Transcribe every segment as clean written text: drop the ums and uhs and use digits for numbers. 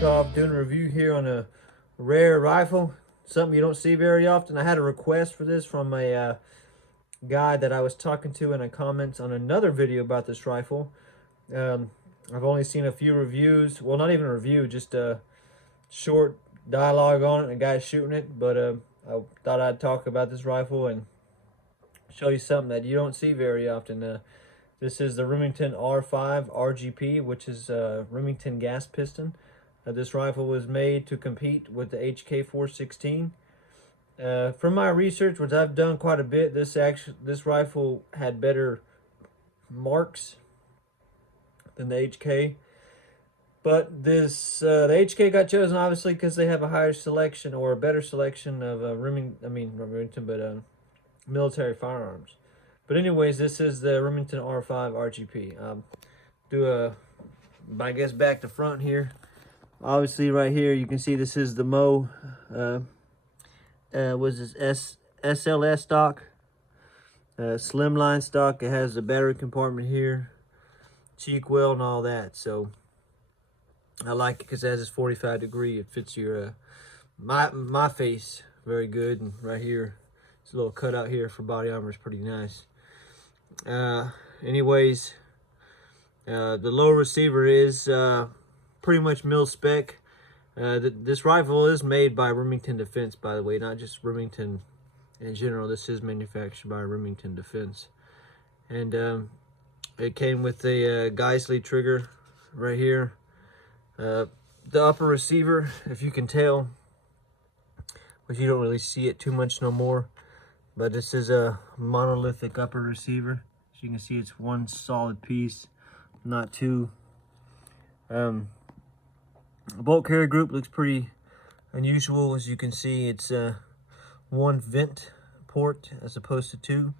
week off doing a review here on a rare rifle, something you don't see very often. I had a request for this from a guy that I was talking to in a comments on another video about this rifle. I've only seen a few reviews, well, not even a review, just a short dialogue on it and a guy shooting it, but I thought I'd talk about this rifle and show you something that you don't see very often. This is the Remington R5 RGP, which is a Remington gas piston. This rifle was made to compete with the HK416. From my research, which I've done quite a bit, this rifle had better marks than the HK. But the HK got chosen obviously because they have a higher selection or a better selection of military firearms. But anyways, this is the Remington R5 RGP. I guess back to front here. Obviously right here you can see this is the Mo was this SLS stock, slimline stock. It has the battery compartment here, cheek well and all that. So I like it because it has this 45 degree. It fits your my face very good. And right here, it's a little cutout here for body armor. Is pretty nice. Anyways, the low receiver is pretty much mil spec. This rifle is made by Remington Defense, by the way, not just Remington in general. This is manufactured by Remington Defense, and it came with a Geisley trigger right here. The upper receiver, if you can tell, which you don't really see it too much no more, but this is a monolithic upper receiver. As you can see, it's one solid piece, not two. The bolt carrier group looks pretty unusual. As you can see, it's one vent port as opposed to two.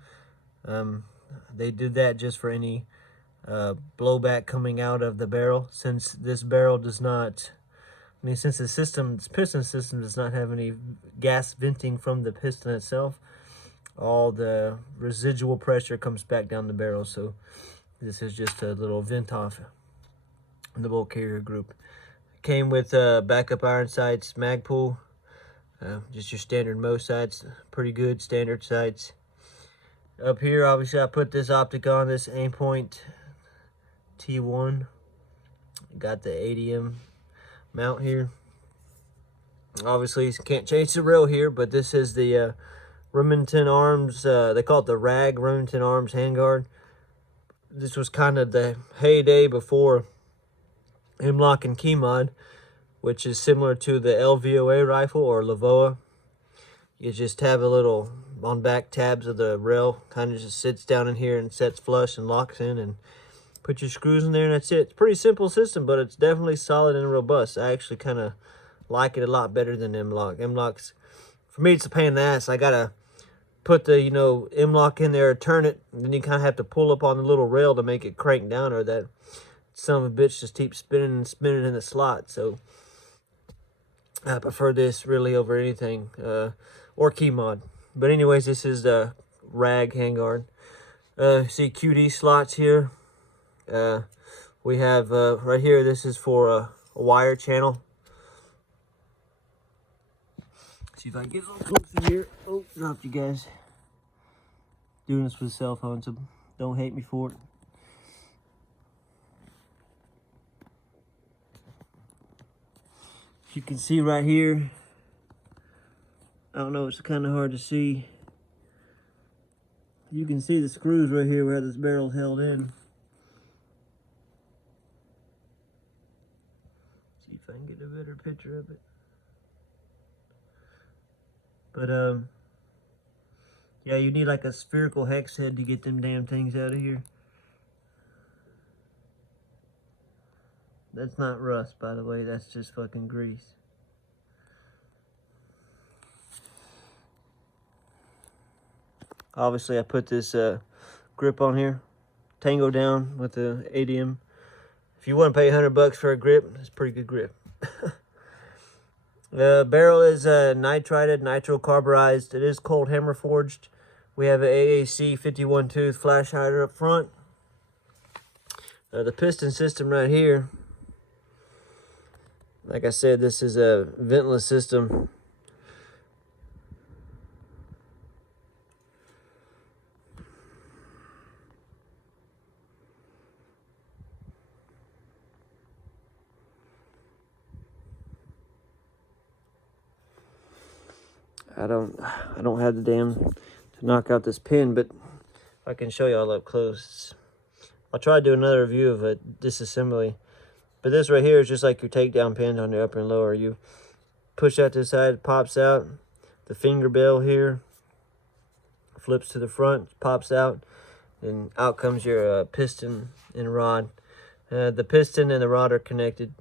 They did that just for any blowback coming out of the barrel, since this barrel does not, since this piston system does not have any gas venting from the piston itself, all the residual pressure comes back down the barrel. So this is just a little vent off in the bolt carrier group. Came with backup iron sights, Magpul, just your standard Mo sights, pretty good standard sights. Up here, obviously, I put this optic on, this Aimpoint T1. Got the ADM mount here. Obviously, you can't change the rail here, but this is the Remington Arms, they call it the RAG, Remington Arms Handguard. This was kind of the heyday before M-LOK and key mod, which is similar to the LVOA rifle or Lavoa. You just have a little on back tabs of the rail, kind of just sits down in here and sets flush and locks in, and put your screws in there, and that's it. It's a pretty simple system, but it's definitely solid and robust. I actually kind of like it a lot better than M-LOK. M-LOK's, for me, it's a pain in the ass. I gotta put the M-LOK in there, turn it, and then you kind of have to pull up on the little rail to make it crank down, or that son of a bitch just keeps spinning and spinning in the slot. So I prefer this really over anything, or key mod. But anyways, this is the RAG handguard. See QD slots here. We have right here, this is for a wire channel. See if I can get a little closer here. Oh, dropped you guys. Doing this with a cell phone, so don't hate me for it. You can see right here, I don't know, it's kind of hard to see. You can see the screws right here where this barrel's held in. See if I can get a better picture of it. But yeah, you need like a spherical hex head to get them damn things out of here. That's not rust, by the way, that's just fucking grease. Obviously, I put this grip on here, Tango down with the ADM. If you want to pay $100 for a grip, it's a pretty good grip. The barrel is nitrided, nitro-carburized. It is cold hammer forged. We have an AAC 51 tooth flash hider up front. The piston system right here. Like I said, this is a ventless system. I don't have the damn to knock out this pin, but I can show y'all up close. I'll try to do another review of a disassembly. But this right here is just like your takedown pins on your upper and lower. You push that to the side, it pops out. The finger bell here flips to the front, pops out, and out comes your piston and rod. The piston and the rod are connected.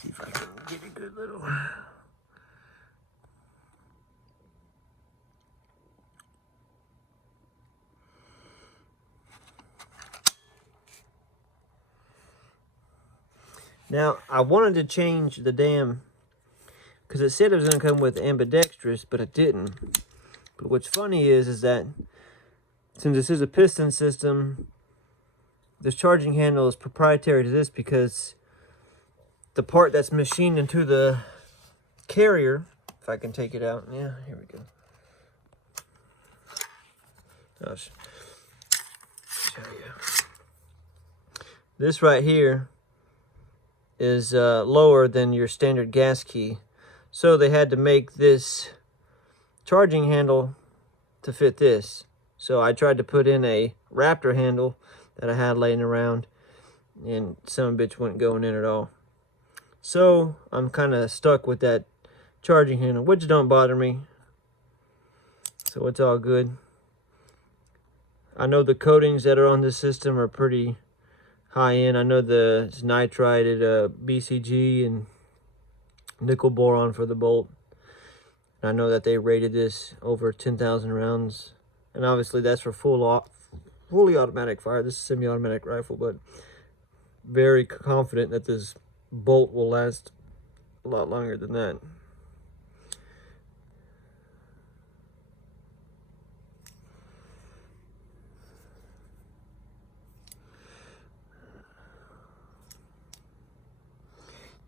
See if I can get a good little... Now, I wanted to change the damn, because it said it was going to come with ambidextrous, but it didn't. But what's funny is that since this is a piston system, this charging handle is proprietary to this, because the part that's machined into the carrier, if I can take it out, yeah, here we go. I'll show you. This right here is lower than your standard gas key, so they had to make this charging handle to fit this. So I tried to put in a Raptor handle that I had laying around, and some bitch wasn't going in at all. So I'm kind of stuck with that charging handle, which don't bother me, so it's all good. I know the coatings that are on this system are pretty high end. I know it's nitride at BCG and nickel boron for the bolt. And I know that they rated this over 10,000 rounds, and obviously that's for fully automatic fire. This is a semi-automatic rifle, but very confident that this bolt will last a lot longer than that.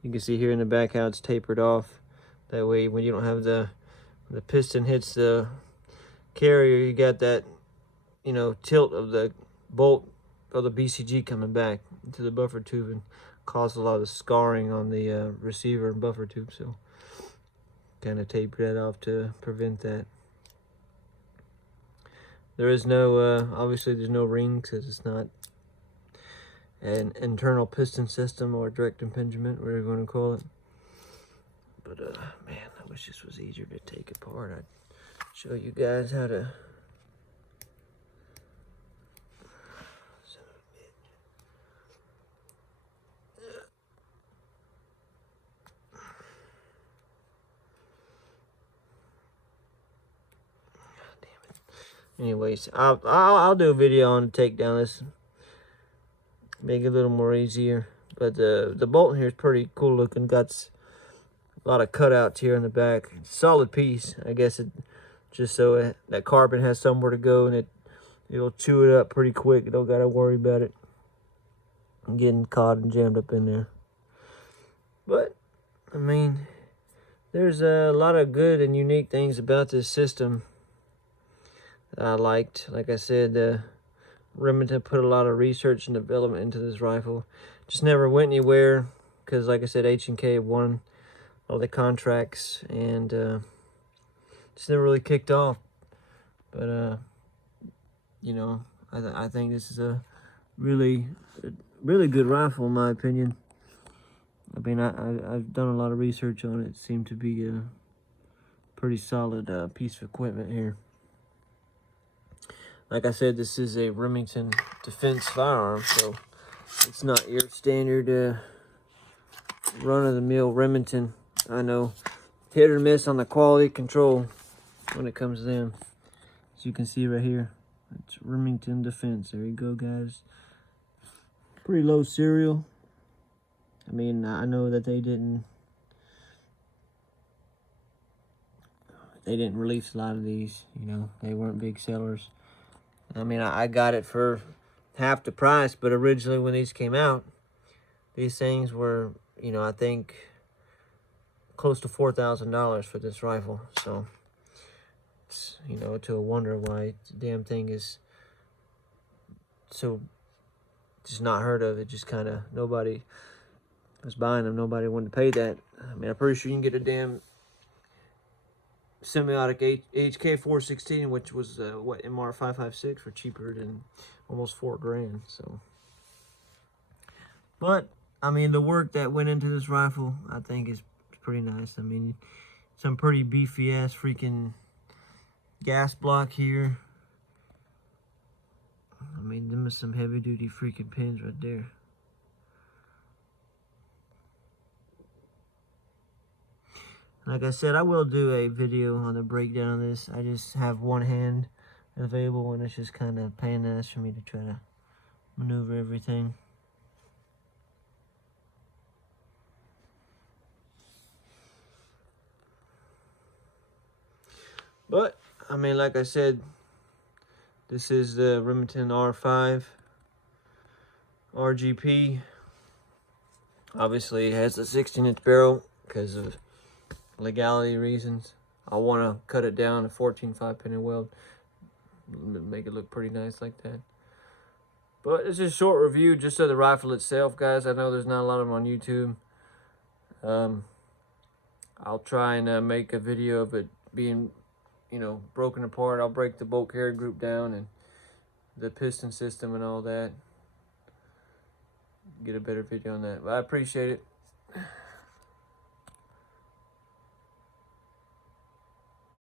You can see here in the back how it's tapered off. That way when you don't have the piston hits the carrier, you got that, you know, tilt of the bolt or the BCG coming back into the buffer tube and cause a lot of scarring on the receiver and buffer tube. So kind of taper that off to prevent that. There is no, obviously there's no ring because it's not an internal piston system or direct impingement, whatever you want to call it. But man, I wish this was easier to take apart. I'd show you guys how to. Anyways, I'll do a video on the takedown. This make it a little more easier. But the bolt here is pretty cool looking. Got a lot of cutouts here in the back. Solid piece. I guess it just so that carbon has somewhere to go, and it'll chew it up pretty quick. You don't gotta worry about it getting caught and jammed up in there. But I mean, there's a lot of good and unique things about this system that I liked. Like I said, Remington put a lot of research and development into this rifle. Just never went anywhere because, like I said, H&K won all the contracts and just never really kicked off. But you know, I think this is a really good rifle in my opinion. I mean, I've done a lot of research on it. It seemed to be a pretty solid piece of equipment here. Like I said, this is a Remington Defense firearm, so it's not your standard run-of-the-mill Remington. I know, hit or miss on the quality control when it comes to them. As you can see right here, it's Remington Defense. There you go, guys. Pretty low serial. I mean, I know that they didn't release a lot of these, you know, they weren't big sellers. I mean, I got it for half the price. But originally when these came out, these things were, you know, I think close to $4,000 for this rifle. So it's, you know, to a wonder why the damn thing is so just not heard of. It just kind of, nobody was buying them. Nobody wanted to pay that. I mean, I'm pretty sure you can get a damn semiotic HK 416, which was what, MR 556 for cheaper than almost $4 grand. So, but I mean, the work that went into this rifle, I think, is pretty nice. I mean, some pretty beefy ass freaking gas block here. I mean, them are some heavy duty freaking pins right there. Like I said, I will do a video on the breakdown of this. I just have one hand available, and it's just kind of pain in the ass for me to try to maneuver everything. But, I mean, like I said, this is the Remington R5 RGP. Obviously, it has a 16-inch barrel because of legality reasons. I want to cut it down to 14 5-penny weld, make it look pretty nice like that. But it's a short review just of the rifle itself, guys. I know there's not a lot of them on YouTube. I'll try and make a video of it being, you know, broken apart. I'll break the bolt carrier group down and the piston system and all that. Get a better video on that. But I appreciate it.